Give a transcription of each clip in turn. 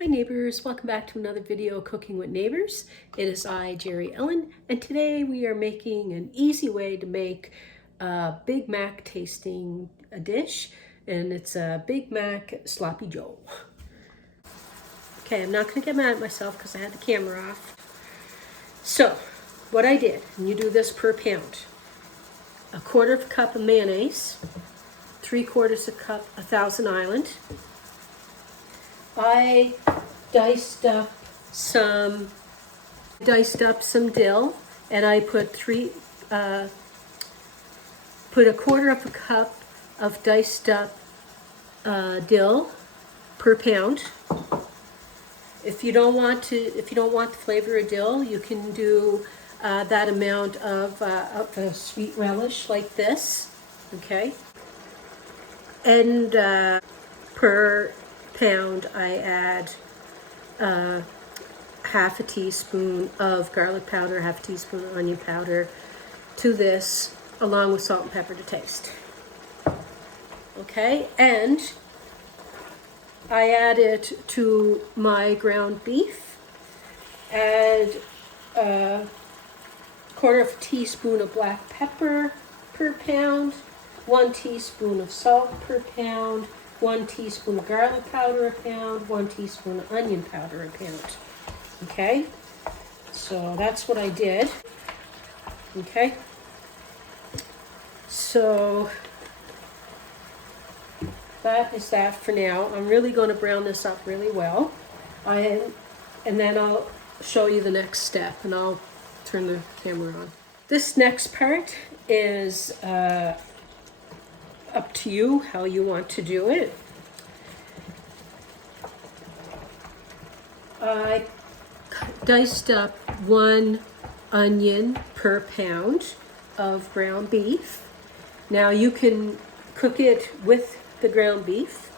Hi neighbors, welcome back to another video Cooking with Neighbors. It is I, Jerri-ellen, and today we are making an easy way to make a Big Mac tasting dish, and it's a Big Mac Sloppy Joe. Okay, I'm not going to get mad at myself because I had the camera off. So, what I did, and you do this per pound, 1/4 cup of mayonnaise, 3/4 cup of Thousand Island. I diced up some dill, and I put 1/4 cup of diced up dill per pound. If you don't want the flavor of dill, you can do that amount of a sweet relish like this, okay? And per pound, I add 1/2 teaspoon of garlic powder, 1/2 teaspoon of onion powder to this, along with salt and pepper to taste. Okay, and I add it to my ground beef. Add 1/4 teaspoon of black pepper per pound, 1 teaspoon of salt per pound, 1 teaspoon of garlic powder a pound, 1 teaspoon of onion powder a pound. Okay, so that's what I did. Okay, so that is that for now. I'm really going to brown this up really well, and then I'll show you the next step, and I'll turn the camera on. This next part is up to you how you want to do it. I diced up 1 onion per pound of ground beef. Now you can cook it with the ground beef,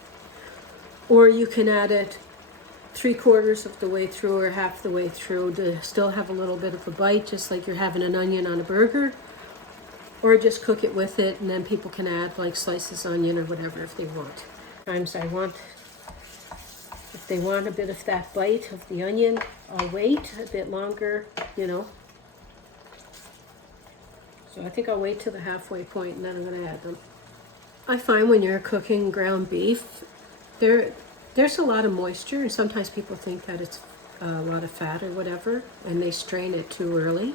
or you can add it 3/4 of the way through or half the way through to still have a little bit of a bite, just like you're having an onion on a burger. Or just cook it with it, and then people can add like slices of onion or whatever if they want. Sometimes if they want a bit of that bite of the onion, I'll wait a bit longer, you know. So I think I'll wait to the halfway point, and then I'm going to add them. I find when you're cooking ground beef, there's a lot of moisture, and sometimes people think that it's a lot of fat or whatever, and they strain it too early.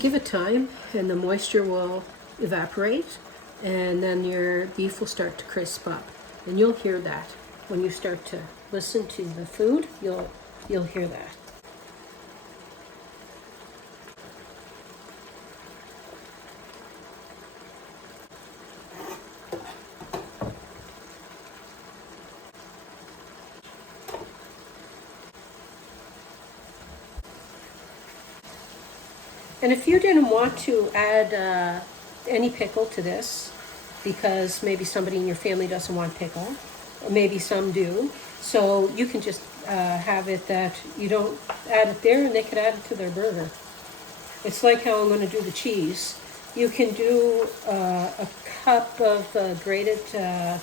Give it time, and the moisture will evaporate, and then your beef will start to crisp up, and you'll hear that when you start to listen to the food. You'll hear that. And if you didn't want to add any pickle to this, because maybe somebody in your family doesn't want pickle, or maybe some do, so you can just have it that you don't add it there, and they could add it to their burger. It's like how I'm going to do the cheese. You can do a cup of grated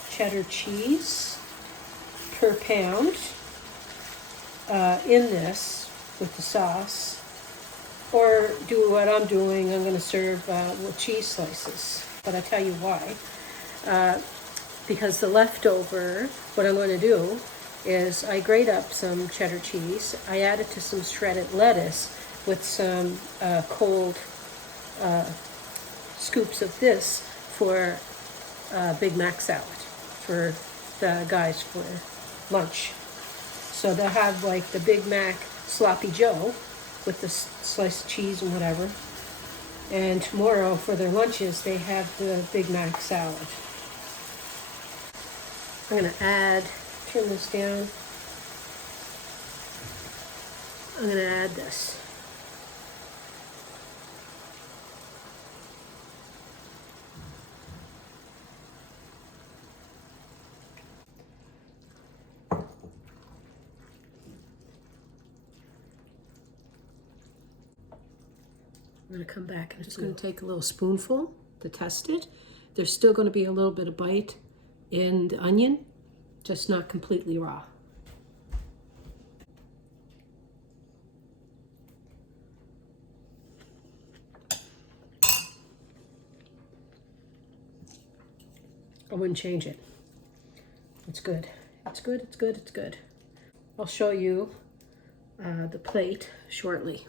cheddar cheese per pound in this with the sauce. Or do what I'm doing, I'm going to serve with cheese slices. But I tell you why. Because the leftover, what I'm going to do is I grate up some cheddar cheese. I add it to some shredded lettuce with some cold scoops of this for Big Mac salad for the guys for lunch. So they'll have like the Big Mac Sloppy Joe with the sliced cheese and whatever. And tomorrow for their lunches, they have the Big Mac salad. I'm going to turn this down. I'm going to add this. I'm going to come back and I'm just going to take a little spoonful to test it. There's still going to be a little bit of bite in the onion, just not completely raw. I wouldn't change it. It's good. It's good, it's good, it's good. I'll show you the plate shortly.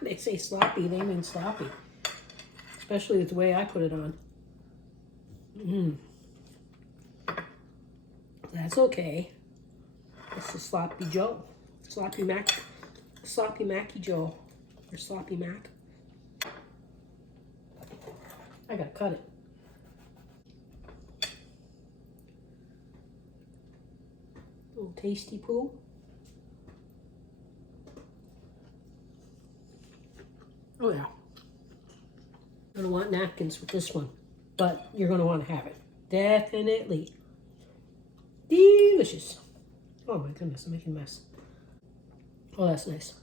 They say sloppy, they mean sloppy. Especially with the way I put it on. That's okay. It's a sloppy Joe. Sloppy Macky Joe. Or sloppy Mac. I gotta cut it. Little tasty poo. Oh yeah. You're gonna want napkins with this one, but you're gonna want to have it. Definitely. Delicious. Oh my goodness, I'm making a mess. Oh, that's nice.